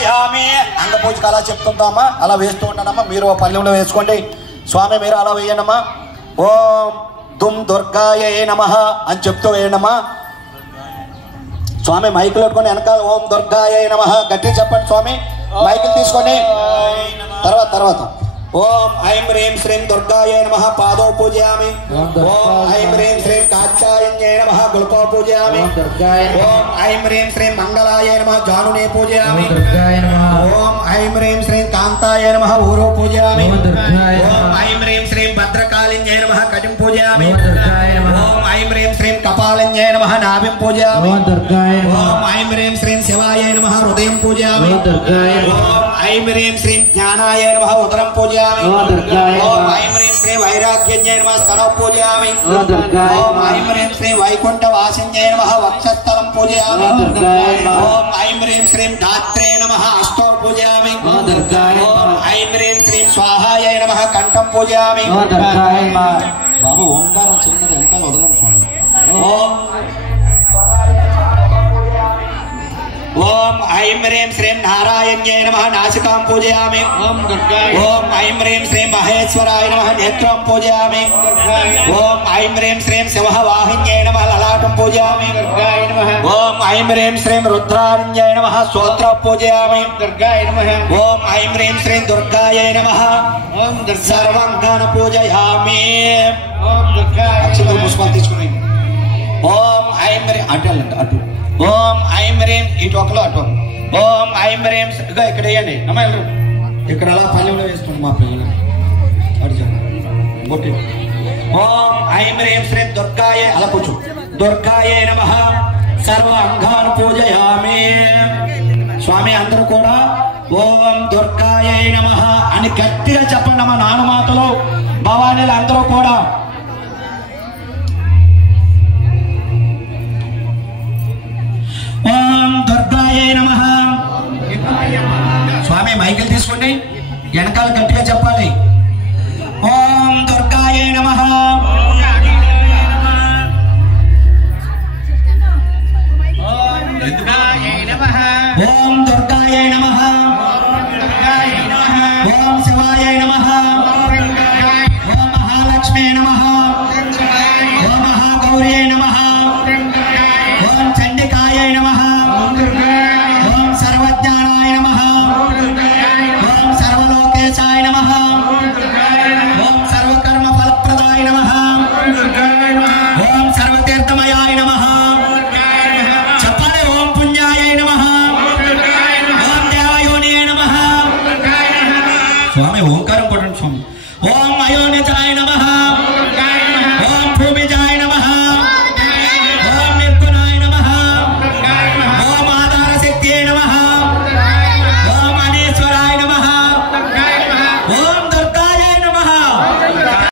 సమర్పయామి. అంగపూజకి అలా చెప్తుంటామా, అలా వేస్తూ ఉంటానమ్మా. మీరు పల్లెంలో వేసుకోండి. స్వామి మీరు అలా వేయండమ్మా. ఓం దుమ్ దుర్గాయ నమః అని చెప్తూ వేయండమ్మా. స్వామి మైకులు పెట్టుకొని వెనకాల ఓం దుర్గాయ నమః గట్టి చెప్పండి. స్వామి మైకులు తీసుకోండి. తర్వాత ఓం ఐం హ్రీం శ్రీం దుర్గాయ నమః పాదో పూజయామి. ఓం ఐం హ్రీం శ్రీం కాత్యాయన్యై నమః గుల్పో పూజయామి. ఓం ఐం హ్రీం శ్రీం మంగళాయ నమః జానునే పూజయామి. ఓం ఐం హ్రీం శ్రీం కాంతాయ నమః ఊరో పూజయామి. ఓం ఐం హ్రీం శ్రీం భద్రకాళిన్యై నమః కటిం పూజయామి. ఓం ఐం హ్రీం శ్రీం కపాలిన్యై నమః నాభిం పూజయామి. ఓం ఐం హ్రీం శ్రీం శివాయ నమః హృదయం పూజయామి. ఓం ఐం హ్రీం శ్రీం జ్ఞానాయ నమః ఉదరం పూజయామి. ఓం ఐం హ్రీం శ్రీ వైరాగ్యన్యై నమః స్తనో పూజయామి. ఓం ఐం హ్రీం శ్రీ వైకుంఠ వాసిన్యై నమః వక్షస్థలం పూజయామి. ఓం ఐం హ్రీం శ్రీం ధాత్రే నమః అష్టో పూజయామి. ఓం ఐం హ్రీం శ్రీం స్వాహాయ నమః కంఠం పూజయామి. బాబు ఓంకారం చిన్నది వెనకాల వదలం స్వామి. ఓం ఐం హ్రీం శ్రీం నారాయణ్యై నమః నాసికాం పూజయామి. ఓం ఐం హ్రీం శ్రీం మహేశ్వరాయ నమః నేత్రం పూజయామి. ఓం ఐం హ్రీం శ్రీం శివః వాహిన్యై నమః లలాటం పూజయామి. ఓం ఐం హ్రీం శ్రీం రుద్రాణ్యై నమః స్తోత్రం పూజయామి. ఓం ఐం హ్రీం శ్రీం దుర్గాయై నమః సర్వాంగాన పూజయామి. అక్షతలు పుష్పాలు తీసుకుని ఓం ఐం హ్రీం అటు ఓం ఐం హ్రీం ఇటు ఒకలో అటు. ఓం ఐం హ్రీం ఇక్కడ వేయండి అమ్మా. ఇక్కడ అలా పల్లెంలో వేస్తుంది మా పిల్లలు అడిచి. ఓం ఐం హ్రీం శ్రీం దుర్గాయ అలా కూర్చో. దుర్గాయ నమః సర్వ అంగాన్ పూజయామి. స్వామి అందరూ కూడా ఓం దుర్గాయ నమః అని గట్టిగా చెప్పండి అమ్మా. నానుమాతలు భవానీలు అందరూ కూడా ఓం దుర్గాయ నమః. స్వామి మైకిల్ తీసుకోండి. వెనకాల గట్టిగా చెప్పాలి. ఓం దుర్గాయ నమః. ఓం దుర్గాయ నమః. ఓం శివాయ నమః. ఓం మహాలక్ష్మే నమః. ఓం మహాగౌర్యై నమః. ఓం చండికాయ నమః. ఓం సర్వజ్ఞానాయ నమః. ఓం సర్వలోకేశాయ నమః. ఓం సర్వకర్మ ఫలప్రదాయ నమః. ఓం సర్వతీర్థమయాయ నమః. చెప్పండి. ఓం పుణ్యాయ నమః. ఓం దేవయోనియే నమః. స్వామి ఓం